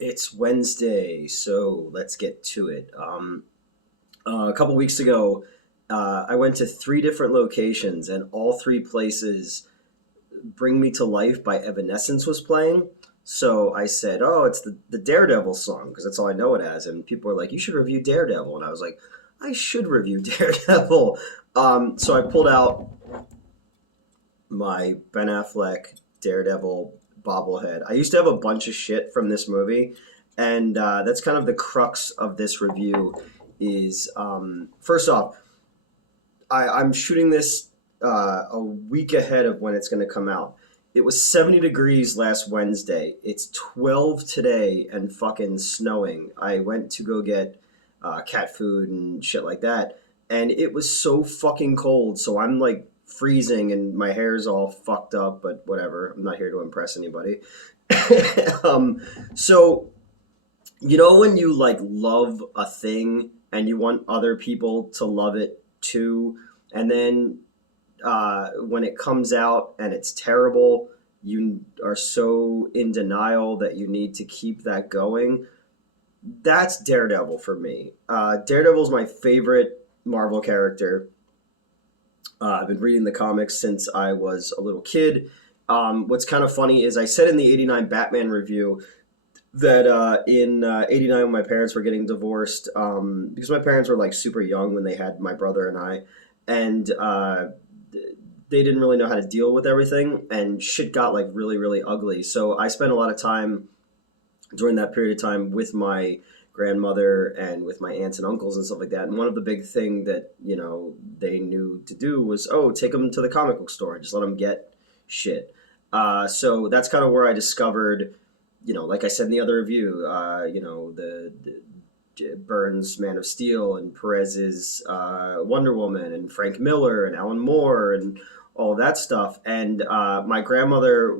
It's Wednesday, so let's get to it. A couple weeks ago, I went to three different locations, and all three places Bring Me to Life by Evanescence was playing. So I said, "Oh, it's the Daredevil song," because that's all I know it as. And people were like, "You should review Daredevil." And I was like, "I should review Daredevil." So I pulled out my Ben Affleck Daredevil bobblehead. I used to have a bunch of shit from this movie, and that's kind of the crux of this review. Is first off, I'm shooting this a week ahead of when it's going to come out. It was 70 degrees last Wednesday. It's 12 today and fucking snowing. I went to go get cat food and shit like that, and it was so fucking cold. So I'm like freezing and my hair's all fucked up, but whatever. I'm not here to impress anybody. um, so when you like love a thing and you want other people to love it too, and then when it comes out and it's terrible, you are so in denial that you need to keep that going. That's Daredevil for me. Daredevil's my favorite Marvel character. I've been reading the comics since I was a little kid. What's kind of funny is I said in the '89 Batman review that in '89 when my parents were getting divorced, because my parents were like super young when they had my brother and I, and they didn't really know how to deal with everything, and shit got like really really ugly. So I spent a lot of time during that period of time with my grandmother and with my aunts and uncles and stuff like that. And one of the big thing that they knew to do was, oh, take them to the comic book store and just let them get shit. So that's kind of where I discovered, like I said in the other review, the Burns' Man of Steel and Perez's Wonder Woman and Frank Miller and Alan Moore and all of that stuff. And my grandmother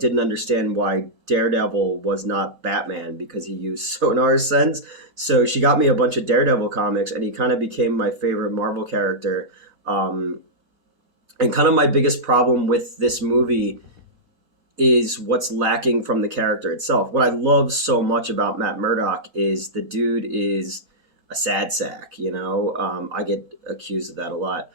didn't understand why Daredevil was not Batman because he used sonar sense. So she got me a bunch of Daredevil comics, and he kind of became my favorite Marvel character. And kind of my biggest problem with this movie is what's lacking from the character itself. What I love so much about Matt Murdock is the dude is a sad sack. I get accused of that a lot.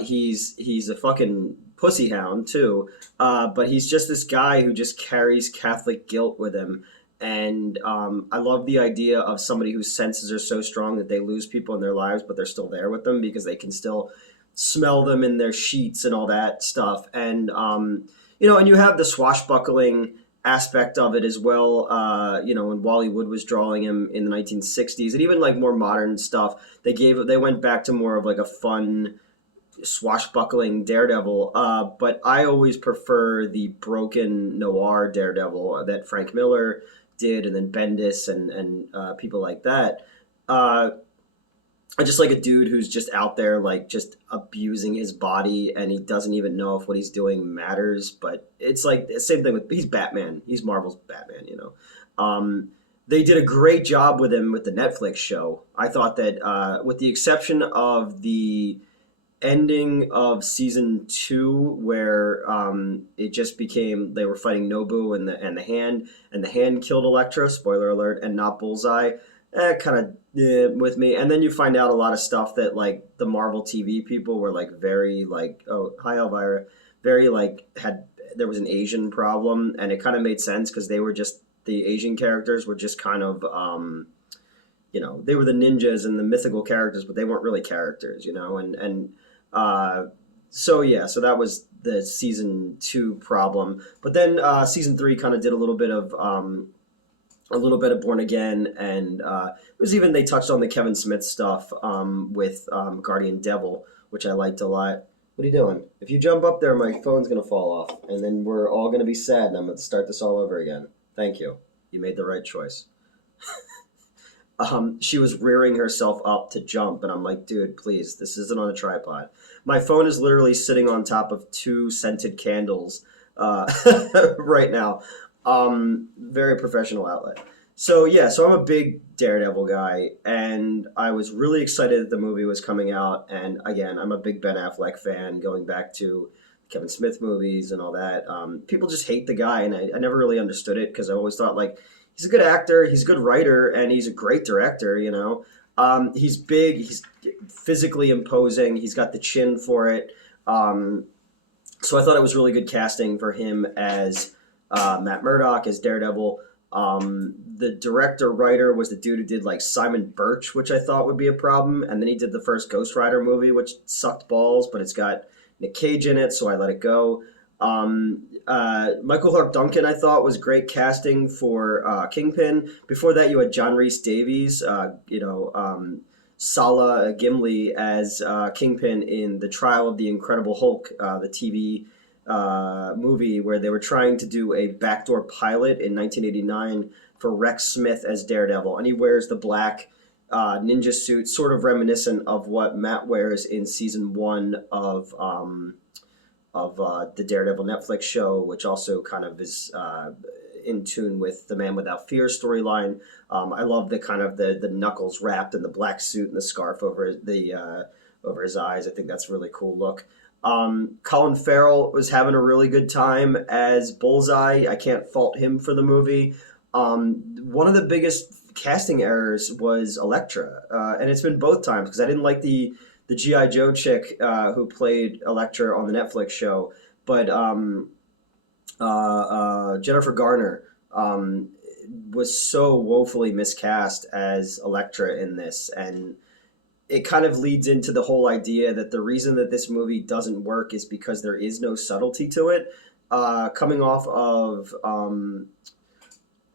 He's a fucking pussy hound too, but he's just this guy who just carries Catholic guilt with him. And I love the idea of somebody whose senses are so strong that they lose people in their lives, but they're still there with them because they can still smell them in their sheets and all that stuff. And you have the swashbuckling aspect of it as well. When Wally Wood was drawing him in the 1960s, and even like more modern stuff, they went back to more of like a fun swashbuckling Daredevil. But I always prefer the broken noir Daredevil that Frank Miller did, and then Bendis and people like that. I just like a dude who's just out there, like just abusing his body, and he doesn't even know if what he's doing matters. But it's like the same thing with he's Batman. He's Marvel's Batman. They did a great job with him with the Netflix show. I thought that, with the exception of the ending of season 2, where it just became they were fighting Nobu and the hand killed Elektra. Spoiler alert, and not Bullseye. Kind of with me. And then you find out a lot of stuff that like the Marvel TV people were like very like, oh, hi Elvira, very like there was an Asian problem, and it kind of made sense because they were just the Asian characters were just kind of they were the ninjas and the mythical characters, but they weren't really characters, and so yeah, so that was the season 2 problem. But then season 3 kind of did a little bit of Born Again, and it was even they touched on the Kevin Smith stuff with Guardian Devil, which I liked a lot. What are you doing? If you jump up there, my phone's gonna fall off, and then we're all gonna be sad, and I'm gonna start this all over again. Thank you. You made the right choice. She was rearing herself up to jump, and I'm like, dude, please, this isn't on a tripod. My phone is literally sitting on top of 2 scented candles right now. Very professional outlet. So yeah, so I'm a big Daredevil guy, and I was really excited that the movie was coming out. And again, I'm a big Ben Affleck fan, going back to Kevin Smith movies and all that. People just hate the guy, and I never really understood it because I always thought like he's a good actor, he's a good writer, and he's a great director. You know, he's big, he's physically imposing, he's got the chin for it. Um, so I thought it was really good casting for him as Matt Murdock as Daredevil. The director writer was the dude who did like Simon Birch, which I thought would be a problem, and then he did the first Ghost Rider movie, which sucked balls, but it's got Nick Cage in it, so I let it go. Michael Clark Duncan, I thought, was great casting for Kingpin. Before that, you had John Rhys Davies, Salah Gimli as Kingpin in The Trial of the Incredible Hulk, the TV movie where they were trying to do a backdoor pilot in 1989 for Rex Smith as Daredevil, and he wears the black ninja suit, sort of reminiscent of what Matt wears in season one of the Daredevil Netflix show, which also kind of is in tune with the Man Without Fear storyline. I love the kind of the knuckles wrapped in the black suit and the scarf over his eyes. I think that's a really cool look. Colin Farrell was having a really good time as Bullseye. I can't fault him for the movie. One of the biggest casting errors was Elektra, and it's been both times because I didn't like the G.I. Joe chick who played Elektra on the Netflix show, but Jennifer Garner was so woefully miscast as Elektra in this, and it kind of leads into the whole idea that the reason that this movie doesn't work is because there is no subtlety to it. Coming off of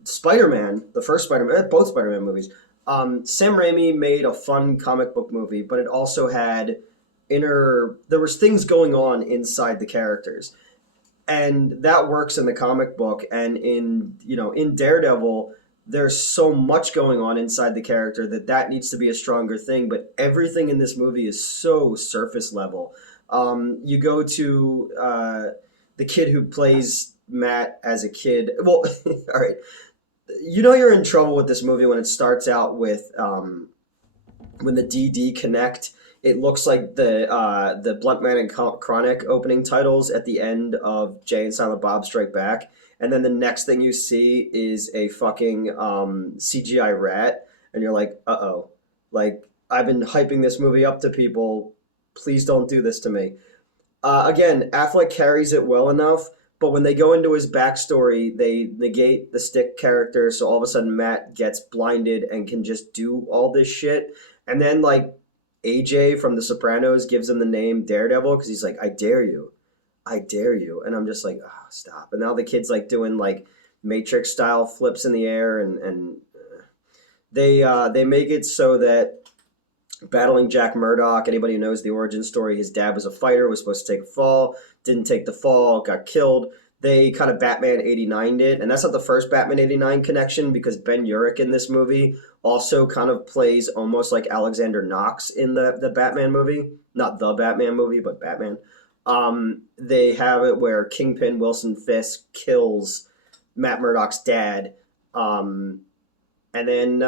Spider-Man, the first Spider-Man, both Spider-Man movies, Sam Raimi made a fun comic book movie, but it also had there was things going on inside the characters. And that works in the comic book, and in Daredevil, there's so much going on inside the character that needs to be a stronger thing, but everything in this movie is so surface level. You go to the kid who plays Matt as a kid. Well, all right. You know you're in trouble with this movie when it starts out with when the DD connect. It looks like the Blunt Man and Chronic opening titles at the end of Jay and Silent Bob Strike Back, and then the next thing you see is a fucking CGI rat, and you're like, uh-oh. Like, I've been hyping this movie up to people. Please don't do this to me. Again, Affleck carries it well enough, but when they go into his backstory, they negate the stick character, so all of a sudden Matt gets blinded and can just do all this shit. And then, like, AJ from The Sopranos gives him the name Daredevil because he's like, I dare you. I dare you. And I'm just like, oh, stop. And now the kid's, like, doing, like, Matrix-style flips in the air, and they make it so that battling Jack Murdock, anybody who knows the origin story, his dad was a fighter, was supposed to take a fall, didn't take the fall, got killed. They kind of Batman 89'd it, and that's not the first Batman 89 connection because Ben Urich in this movie also kind of plays almost like Alexander Knox in the Batman movie. Not the Batman movie, but Batman. They have it where Kingpin Wilson Fisk kills Matt Murdock's dad, and then,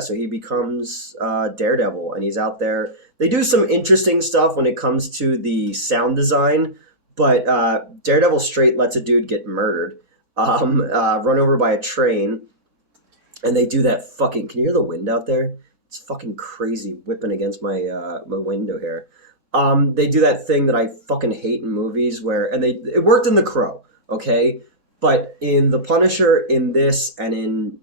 so he becomes Daredevil, and he's out there. They do some interesting stuff when it comes to the sound design, but Daredevil straight lets a dude get murdered, run over by a train, and they do that fucking... Can you hear the wind out there? It's fucking crazy whipping against my window here. They do that thing that I fucking hate in movies where... And it worked in The Crow, okay? But in The Punisher, in this, and in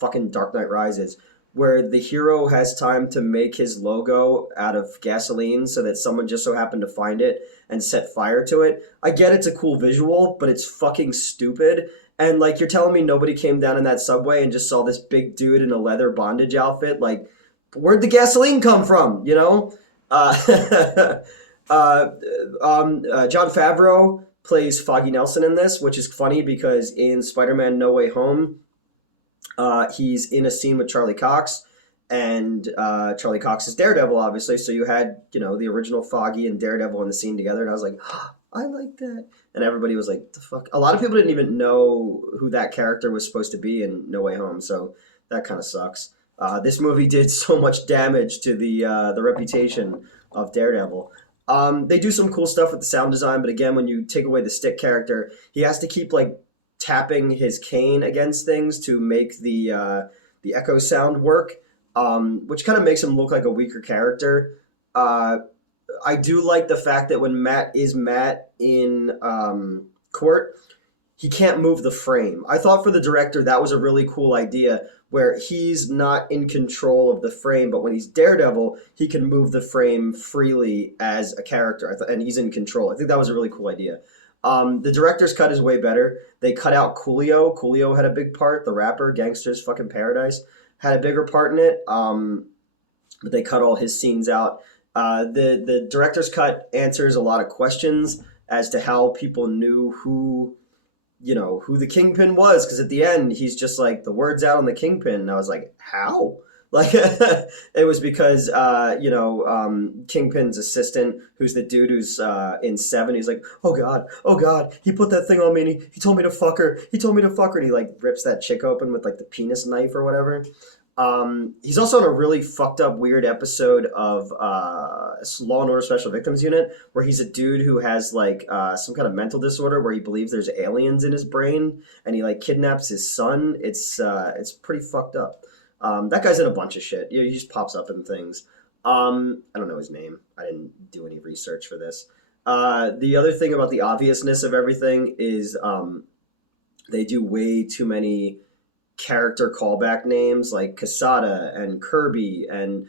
fucking Dark Knight Rises, where the hero has time to make his logo out of gasoline so that someone just so happened to find it and set fire to it. I get it's a cool visual, but it's fucking stupid. And, like, you're telling me nobody came down in that subway and just saw this big dude in a leather bondage outfit? Like, where'd the gasoline come from, you know? John Favreau plays Foggy Nelson in this, which is funny because in Spider-Man No Way Home, he's in a scene with Charlie Cox, and Charlie Cox is Daredevil, obviously, so you had, the original Foggy and Daredevil in the scene together, and I was like, oh, I like that. And everybody was like, the fuck? A lot of people didn't even know who that character was supposed to be in No Way Home, so that kind of sucks. This movie did so much damage to the reputation of Daredevil. They do some cool stuff with the sound design, but again, when you take away the stick character, he has to keep, like, tapping his cane against things to make the echo sound work, which kind of makes him look like a weaker character. Uh, I do like the fact that when Matt is Matt in court, he can't move the frame. I thought for the director that was a really cool idea where he's not in control of the frame, but when he's Daredevil, he can move the frame freely as a character, and he's in control. I think that was a really cool idea. The director's cut is way better. They cut out Coolio. Coolio had a big part. The rapper, Gangster's Fucking Paradise, had a bigger part in it. But they cut all his scenes out. The director's cut answers a lot of questions as to how people knew who the Kingpin was, because at the end he's just like, the word's out on the Kingpin, and I was like, how? Like, it was because Kingpin's assistant, who's the dude who's in Seven, he's like, oh god, he put that thing on me, and he told me to fuck her, and he like rips that chick open with like the penis knife or whatever. He's also in a really fucked up, weird episode of Law and Order Special Victims Unit, where he's a dude who has like some kind of mental disorder where he believes there's aliens in his brain, and he like kidnaps his son. It's pretty fucked up. That guy's in a bunch of shit. He just pops up in things. I don't know his name. I didn't do any research for this. The other thing about the obviousness of everything is they do way too many character callback names like Casada and Kirby and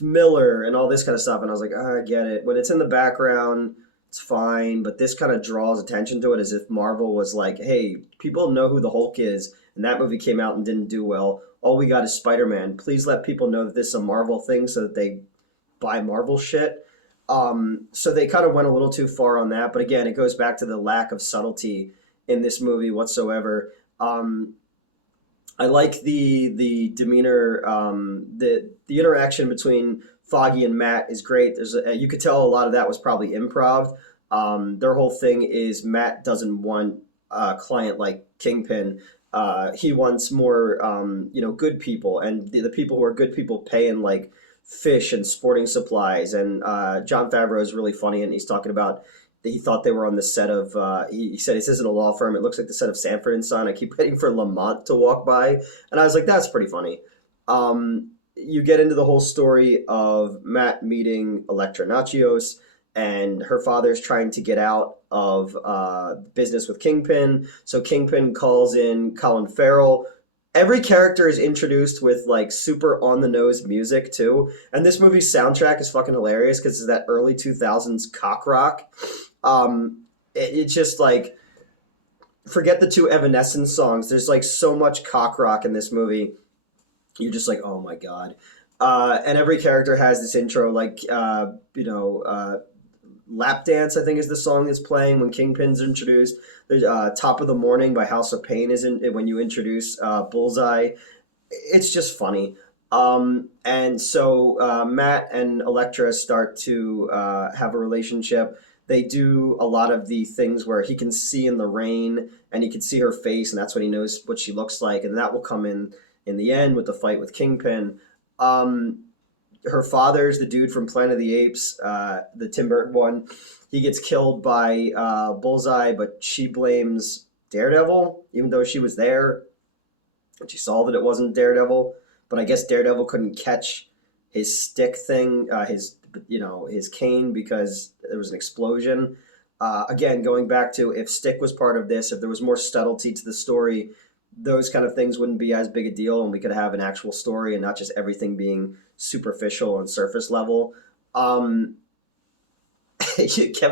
Miller and all this kind of stuff. And I was like, I get it. When it's in the background, it's fine. But this kind of draws attention to it as if Marvel was like, hey, people know who the Hulk is. And that movie came out and didn't do well. All we got is Spider-Man. Please let people know that this is a Marvel thing so that they buy Marvel shit. So they kind of went a little too far on that. But again, it goes back to the lack of subtlety in this movie whatsoever. I like the demeanor, the interaction between Foggy and Matt is great. You could tell a lot of that was probably improv. Their whole thing is Matt doesn't want a client like Kingpin. He wants more, good people, and the people who are good people pay in like fish and sporting supplies. And Jon Favreau is really funny, and he's talking about he thought they were on the set of, he said, this isn't a law firm. It looks like the set of Sanford and Son. I keep waiting for Lamont to walk by. And I was like, that's pretty funny. You get into the whole story of Matt meeting Elektra Nachios, and her father's trying to get out of business with Kingpin. So Kingpin calls in Colin Farrell. Every character is introduced with like super on the nose music too. And this movie's soundtrack is fucking hilarious because it's that early 2000s cock rock. It's just like, forget the two Evanescence songs. There's like so much cock rock in this movie. You're just like, oh my God. And every character has this intro, like, Lap Dance, I think, is the song that's playing when Kingpin's introduced. There's Top of the Morning by House of Pain is when you introduce Bullseye. It's just funny. And so Matt and Elektra start to have a relationship. They do a lot of the things where he can see in the rain and he can see her face, and that's when he knows what she looks like. And that will come in the end with the fight with Kingpin. Her father's the dude from Planet of the Apes, the Tim Burton one. He gets killed by Bullseye, but she blames Daredevil, even though she was there. And she saw that it wasn't Daredevil. But I guess Daredevil couldn't catch his stick thing, his cane, because there was an explosion. Again, going back to if Stick was part of this, if there was more subtlety to the story, those kind of things wouldn't be as big a deal, and we could have an actual story and not just everything being superficial and surface level. Kevin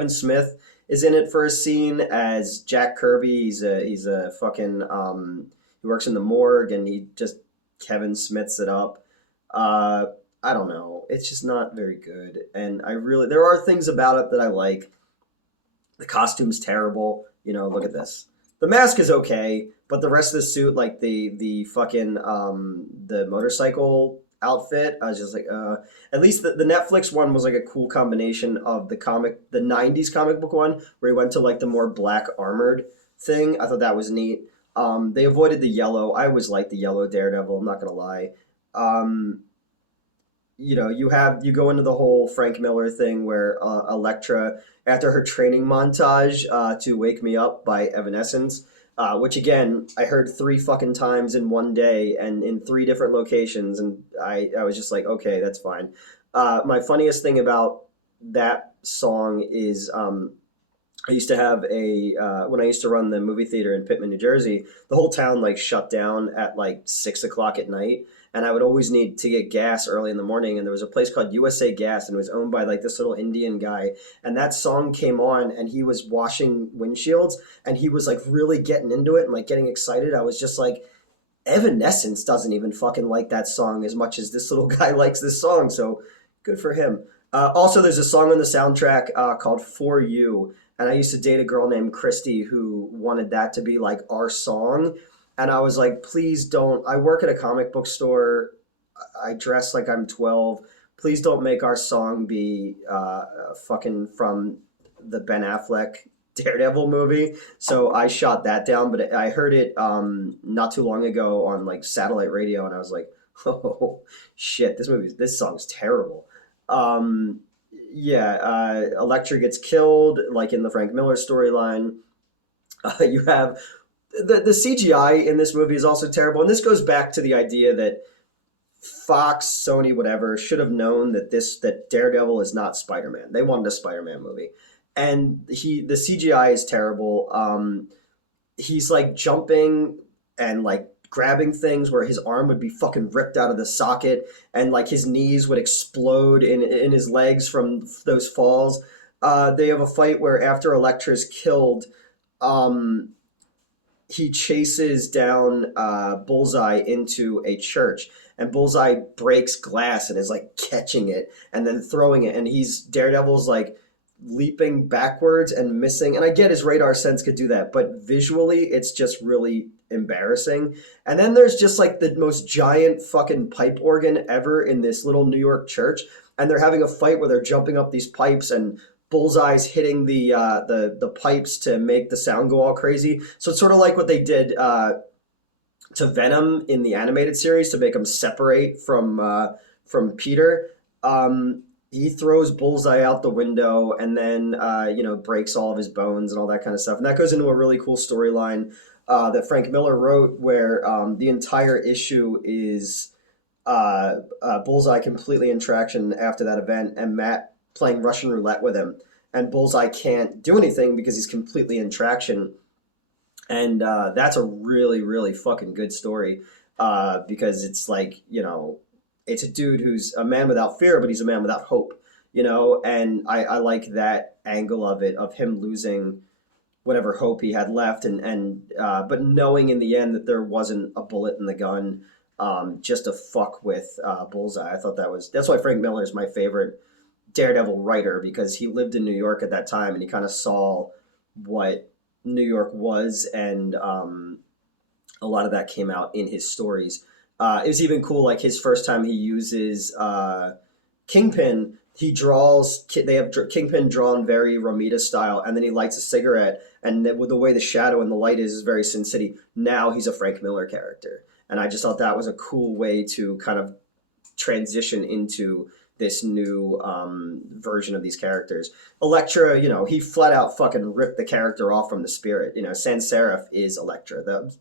Smith is in it for a scene as Jack Kirby. He's a fucking he works in the morgue, and Kevin Smiths it up. I don't know. It's just not very good, and there are things about it that I like. The costume's terrible. Look at this. The mask is okay, but the rest of the suit, like the fucking the motorcycle outfit, I was just like, at least the Netflix one was like a cool combination of the 90s comic book one, where he went to like the more black armored thing. I thought that was neat. They avoided the yellow. I always liked the yellow Daredevil, I'm not gonna lie. You go into the whole Frank Miller thing where Elektra, after her training montage to Wake Me Up by Evanescence, which again I heard three fucking times in one day and in three different locations, and I was just like, okay, that's fine. My funniest thing about that song is I used to have a when I used to run the movie theater in Pittman, New Jersey. The whole town like shut down at like 6 o'clock at night, and I would always need to get gas early in the morning. And there was a place called USA Gas, and it was owned by like this little Indian guy. And that song came on, and he was washing windshields, and he was like really getting into it and like getting excited. I was just like, Evanescence doesn't even fucking like that song as much as this little guy likes this song. So good for him. Also, there's a song on the soundtrack called "For You," and I used to date a girl named Christy who wanted that to be like our song, and I was like, please don't. I work at a comic book store. I dress like I'm 12. Please don't make our song be fucking from the Ben Affleck Daredevil movie. So I shot that down, but I heard it not too long ago on like satellite radio, and I was like, oh shit, this song's terrible. Um, yeah, Elektra gets killed, like in the Frank Miller storyline. You have the CGI in this movie is also terrible, and this goes back to the idea that Fox, Sony, whatever, should have known that Daredevil is not Spider Man. They wanted a Spider Man movie, and the CGI is terrible. He's like jumping and like grabbing things where his arm would be fucking ripped out of the socket, and like his knees would explode in his legs from those falls. They have a fight where after Elektra's killed, um, he chases down Bullseye into a church, and Bullseye breaks glass and is like catching it and then throwing it, and Daredevil's like leaping backwards and missing. And I get his radar sense could do that, but visually it's just really embarrassing. And then there's just like the most giant fucking pipe organ ever in this little New York church, and they're having a fight where they're jumping up these pipes, and Bullseye's hitting the pipes to make the sound go all crazy. So it's sort of like what they did to Venom in the animated series to make him separate from Peter. He throws Bullseye out the window, and then breaks all of his bones and all that kind of stuff. And that goes into a really cool storyline that Frank Miller wrote, where the entire issue is Bullseye completely in traction after that event, and Matt playing Russian roulette with him, and Bullseye can't do anything because he's completely in traction. And that's a really, really fucking good story because it's like, it's a dude who's a man without fear, but he's a man without hope, and I like that angle of it, of him losing whatever hope he had left, and but knowing in the end that there wasn't a bullet in the gun, just to fuck with Bullseye. I thought that's why Frank Miller is my favorite Daredevil writer, because he lived in New York at that time, and he kind of saw what New York was, and a lot of that came out in his stories. It was even cool, like his first time he uses Kingpin. They have Kingpin drawn very Romita style, and then he lights a cigarette, and with the way the shadow and the light is very Sin City. Now he's a Frank Miller character, and I just thought that was a cool way to kind of transition into this new version of these characters. Elektra, he flat out fucking ripped the character off from the Spirit. Sans Serif is Elektra. The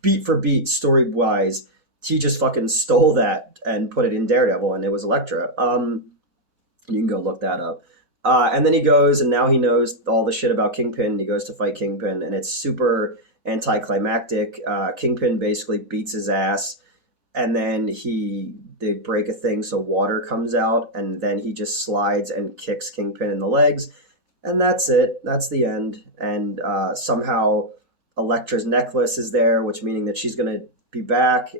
beat for beat, story wise, he just fucking stole that and put it in Daredevil, and it was Elektra. You can go look that up. And then he goes, and now he knows all the shit about Kingpin. He goes to fight Kingpin, and it's super anticlimactic. Kingpin basically beats his ass, and then they break a thing so water comes out, and then he just slides and kicks Kingpin in the legs, and that's it. That's the end. And somehow Elektra's necklace is there, which meaning that she's gonna be back.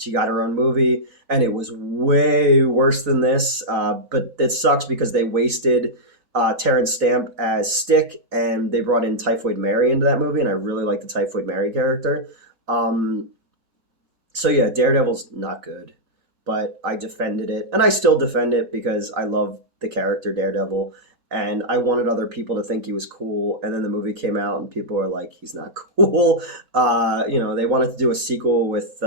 She got her own movie, and it was way worse than this. But it sucks because they wasted Terrence Stamp as Stick, and they brought in Typhoid Mary into that movie, and I really like the Typhoid Mary character. So yeah, Daredevil's not good, but I defended it, and I still defend it because I love the character Daredevil, and I wanted other people to think he was cool. And then the movie came out, and people were like, "He's not cool." They wanted to do a sequel with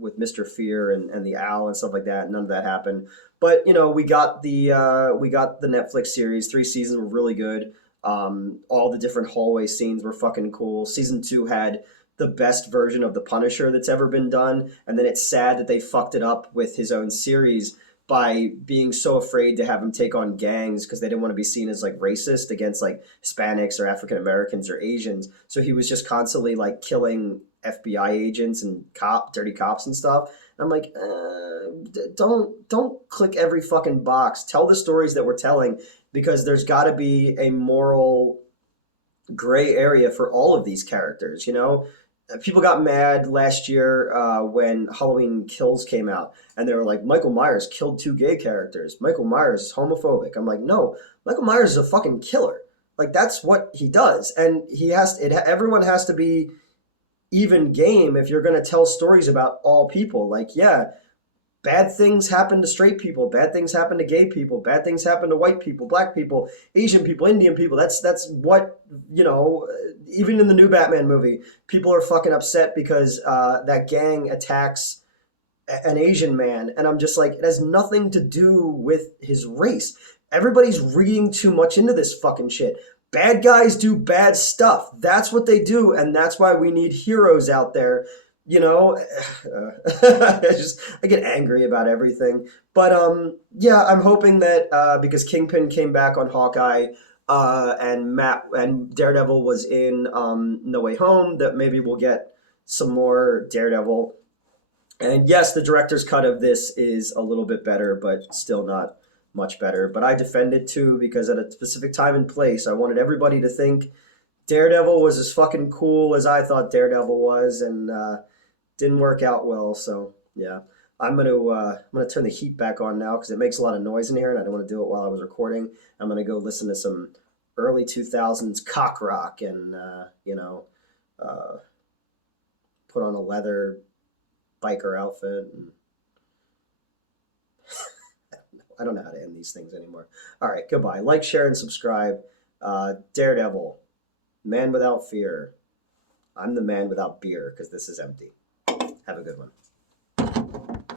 with Mr. Fear and the Owl and stuff like that. None of that happened. But we got the Netflix series. 3 seasons were really good. All the different hallway scenes were fucking cool. Season 2 had the best version of the Punisher that's ever been done, and then it's sad that they fucked it up with his own series by being so afraid to have him take on gangs because they didn't want to be seen as like racist against like Hispanics or African Americans or Asians. So he was just constantly like killing FBI agents and dirty cops and stuff. And I'm like, don't click every fucking box. Tell the stories that we're telling because there's got to be a moral gray area for all of these characters. You know, people got mad last year when Halloween Kills came out, and they were like, Michael Myers killed 2 gay characters. Michael Myers is homophobic. I'm like, no, Michael Myers is a fucking killer. Like that's what he does, and he has it. Everyone has to be even game if you're going to tell stories about all people. Like, yeah, bad things happen to straight people, bad things happen to gay people, bad things happen to white people, black people, Asian people, Indian people. That's what, you know, even in the new Batman movie, people are fucking upset because that gang attacks an Asian man. And I'm just like, it has nothing to do with his race. Everybody's reading too much into this fucking shit. Bad guys do bad stuff. That's what they do. And that's why we need heroes out there. You know, I get angry about everything. But yeah, I'm hoping that because Kingpin came back on Hawkeye and Daredevil was in No Way Home, that maybe we'll get some more Daredevil. And yes, the director's cut of this is a little bit better, but still not much better. But I defend it too because at a specific time and place, I wanted everybody to think Daredevil was as fucking cool as I thought Daredevil was, and didn't work out well. So yeah, I'm gonna turn the heat back on now because it makes a lot of noise in here, and I don't want to do it while I was recording. I'm gonna go listen to some early 2000s cock rock and uh, put on a leather biker outfit. And I don't know how to end these things anymore. All right, goodbye. Like, share, and subscribe. Daredevil, man without fear. I'm the man without beer because this is empty. Have a good one.